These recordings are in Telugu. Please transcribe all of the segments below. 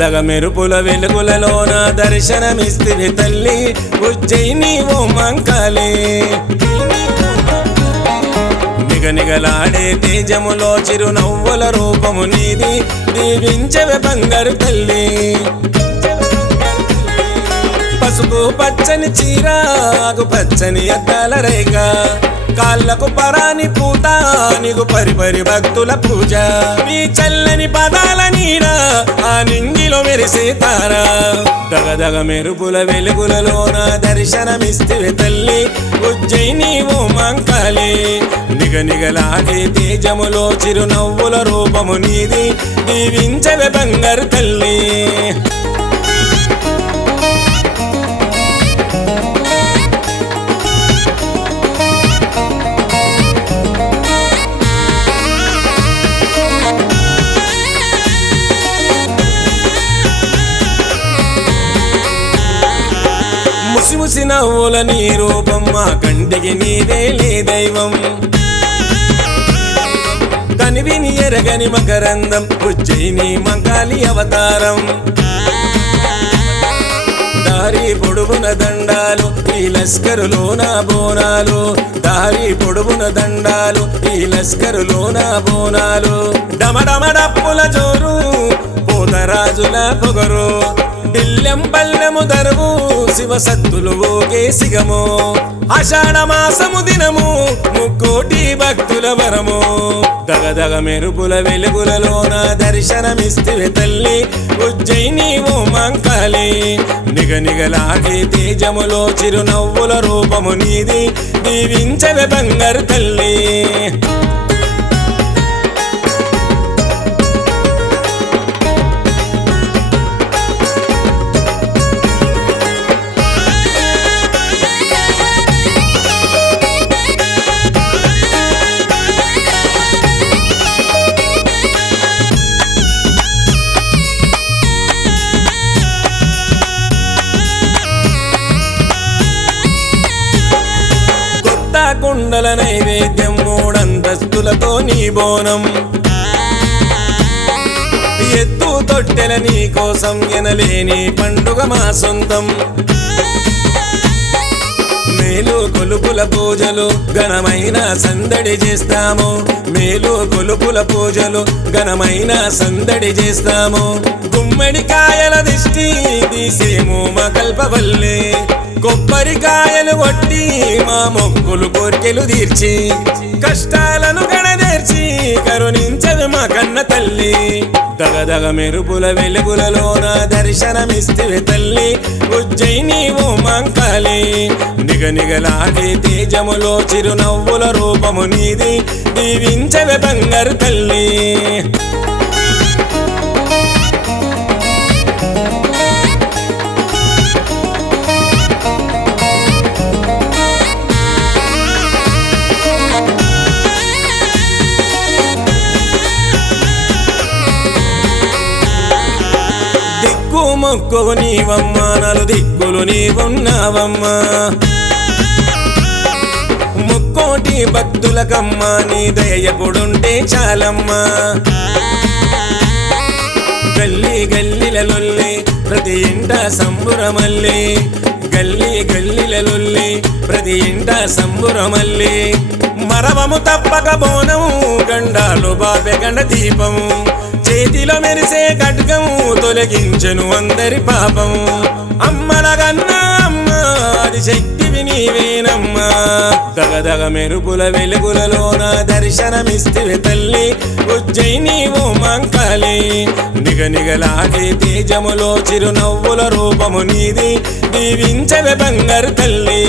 దగదగ మెరుపుల వెలుగులలోన దర్శనమిస్తివి తల్లి ఉజ్జయిని ఓ మంకాళి నిగనిగలాడే తేజములో చిరునవ్వుల రూపము నీది దీవించవే బంగారు తల్లి పసుపు పచ్చని చీర ఆకు పచ్చని అద్దాల రేఖ కాళ్ళకు పరాని పూత నీకు పరిపరి భక్తుల పూజ నీ చల్లని పదాల నీడ ఆ నింగిలో మెరిసే తారా దగదగ మెరుపుల వెలుగులలోన దర్శనమిస్తివి తల్లి ఉజ్జయిని ఓ మంకాళి నిగనిగలాడే తేజములో చిరునవ్వుల రూపము నీది దీవించవే బంగారు తల్లి ముసి నవ్వుల నీ రూపం మా కంటికి నీవేలే దైవం కనివిని ఎరగని మకరందం ఉజ్జయిని మంకాళి అవతారం దారి పొడుగున దండాలు ఈ లస్కరులోన బోనాలు దారి పొడుగున దండాలు ఈ లస్కరులోన బోనాలు డమడమడప్పుల జోరు పోతరాజుల పొగరు దిల్లెం పల్లెము దరువు శివ సత్తులు ఓకే సిగము ఆషాఢ మాసము దినము ముక్కోటి భక్తుల వరము దగదగ మెరుపుల వెలుగులలోన దర్శనమిస్తివి తల్లి ఉజ్జయిని ఓ మంకాళి నిగనిగలాడే తేజములో చిరునవ్వుల రూపము నీది దీవించవే బంగారు తల్లి కుండల నైవేద్యం మూడంతస్తులతో నీ బోనం ఎత్తు తొట్టెల నీ కోసం ఎనలేని పండుగ మా సొంతం మేలు కొలుపుల పూజలు ఘనమైన సందడి చేస్తాము మేలు కొలుపుల పూజలు ఘనమైన సందడి చేస్తాము గుమ్మడికాయల దిష్టి తీసేము మా కల్పవల్లి కొబ్బరికాయలు కొట్టి మా మొక్కులు కోర్కెలు తీర్చి కష్టాలను గణదేర్చి కరుణించదు మా కన్న తల్లి దగదగ మెరుపుల వెలుగులలోన దర్శనమిస్తివి తల్లి ఉజ్జయిని ఓ మంకాళి నిగనిగలాడే తేజములో చిరునవ్వుల రూపము నీది దీవించవే బంగారు తల్లి మొక్కువు నీవమ్మా నలు దిక్కులు నీవున్నావమ్మా ముక్కోటి భక్తులకమ్మా నీ దయపుడుంటే చాలమ్మా గల్లీ గల్లీలలొల్లి ప్రతి ఇంట సంబురమల్లి గల్లీ గల్లీలలొల్లి ప్రతి ఇంట సంబురమల్లి మరవము తప్పక బోనము గండాలు బాబె గండ దీపము చేతిలో మెరిసే ఖడ్గము తొలగించెను అందరి పాపము అమ్మలగన్నా అమ్మ అది శక్తివి నీవేనమ్మా దగదగ మెరుపుల వెలుగులలోన దర్శనమిస్తివి తల్లి ఉజ్జయిని ఓ మంకాళి నిగనిగలాడే తేజములో చిరునవ్వుల రూపము నీది దీవించవే బంగారు తల్లి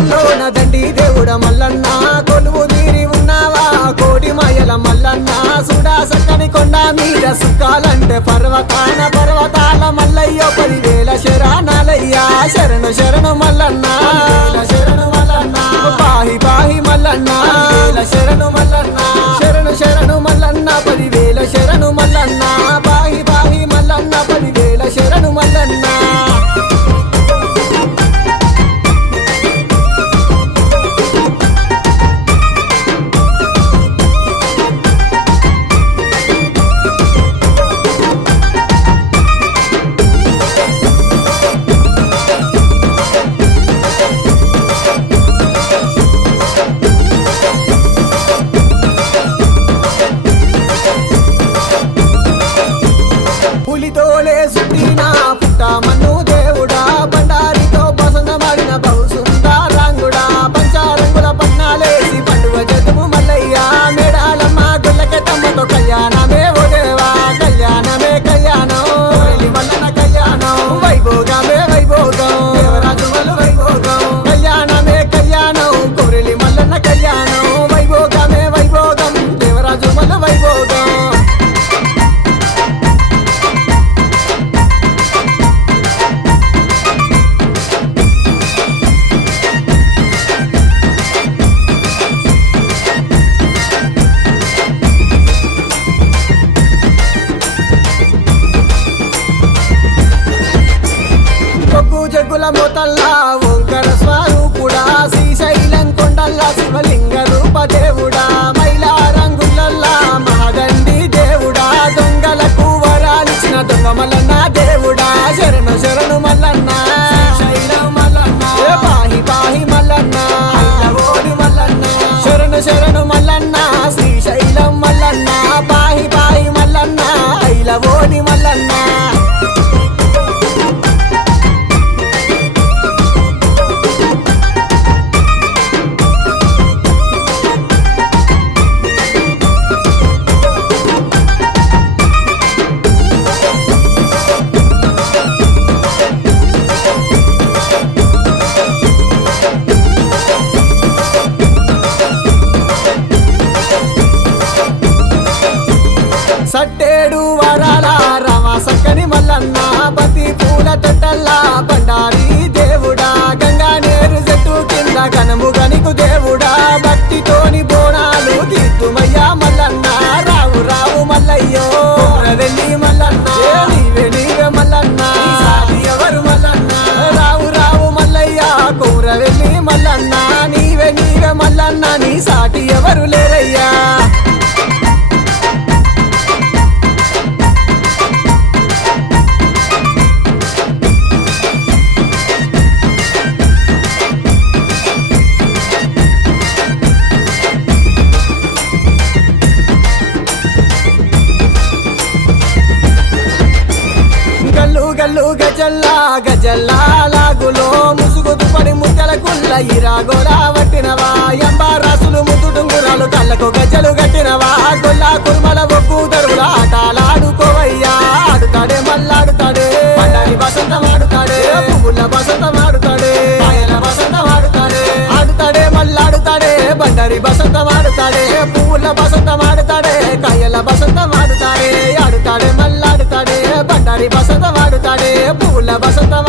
కొండల్లోన దండి దేవుడ మల్లన్న కొలువు తీరి ఉన్నావా కోటి మాయల మల్లన్న సుడా సక్కని కొండ మీద సుఖాలంటే పర్వతాల మల్లయ్యో 10,000 శరణాలయ్యా శరణు శరణు మల్లన్న శరణు మల్లన్న పాహి పాహి మల్లన్న శరణు మల్లన్న శరణు శరణు మల్లన్న 10,000 శరణు మల్లన్న పాహి పాహి మల్లన్న 10,000 శరణు మల్లన్న పులితోలే సుట్టిన పుట్టమన్ను దేవుడా బండారితో బసంగమాడిన బహుసుందరాంగుడా పంచారంగుల పట్నాలేసి పండుగ జతుము మల్లయ్య మేడాలమ్మ గుల్లకె తమ్మతో కళ్యాణమే ఓ దేవా కళ్యాణమే కళ్యాణం మల్లన కళ్యాణం వైభోగమే వైభోగం దేవరాజు మల్లు వైభోగం కళ్యాణమే కళ్యాణం కోరెలి మల్లన్న కళ్యాణం వైభోగమే వైభోగం దేవరాజు మల్లు వైభోగం జగ్గుల మోతల్లా ఓంకర స్వరూపుడా శ్రీశైలం కొండల్లా శివలింగ రూప దేవుడా మైలా రంగులల్లా మహాదండి దేవుడా దొంగలకు వరాలిచ్చిన దొంగ మల్లన్న దేవుడా శరణు శరణు మల్లన్న శ్రీశైలం మల్లన్న పాహి పాహి మల్లన్న ఓడి మల్లన్న శరణు శరణు మల్లన్న శ్రీశైలం మల్లన్న పాహి పాహి మల్లన్న ఐల ఓడి మల్లన్న సట్టేడు వరాల రమ సక్కని మల్లన్న పతి పూల తొట్టల్లా బండారి దేవుడా గంగా నేరు చెట్టు కింద కనుము గనికు దేవుడా భక్తితోని బోనాలు తీర్తుమయ్యా మల్లన్న రావు రావు మల్లయ్యో వెళ్ళి మల్లన్న నీవే నీవే మల్లన్న ఎవరు మల్లన్న రావు రావు మల్లయ్య కౌర వెళ్ళి మల్లన్న నీవే నీవే మల్లన్న నీ సాటి ఎవరు లేరయ్యా గల్లు గజల్లా గజల్లా లాగులో ముసుగుదు పడి ముక్కల గుల్ల ఇరాగోలా వట్టినవా ఎంబారాసులు ముద్దుటుంగురాలు కళ్ళకు గజ్జలు గట్టినవా గొల్లా కుర్మల ఒగ్గు దరువుల ఆటలాడుకోవయ్యా ఆడుతాడే మల్లాడుతాడే బండారి బసంతం ఆడుతాడే పువ్వుల బసంతం ఆడుతాడే పాయల బసంతం ఆడుతాడే ఆడుతాడే మల్లాడుతాడే బండారి బసంతం ఆడుతాడే పువ్వుల బసంతం ఆడుతాడే కాయల బసంతం ఆడుతాడే ఆడుతాడే మల్లాడుతాడే బండారి బసంతం ఆడుతాడే పువ్వుల బసంతం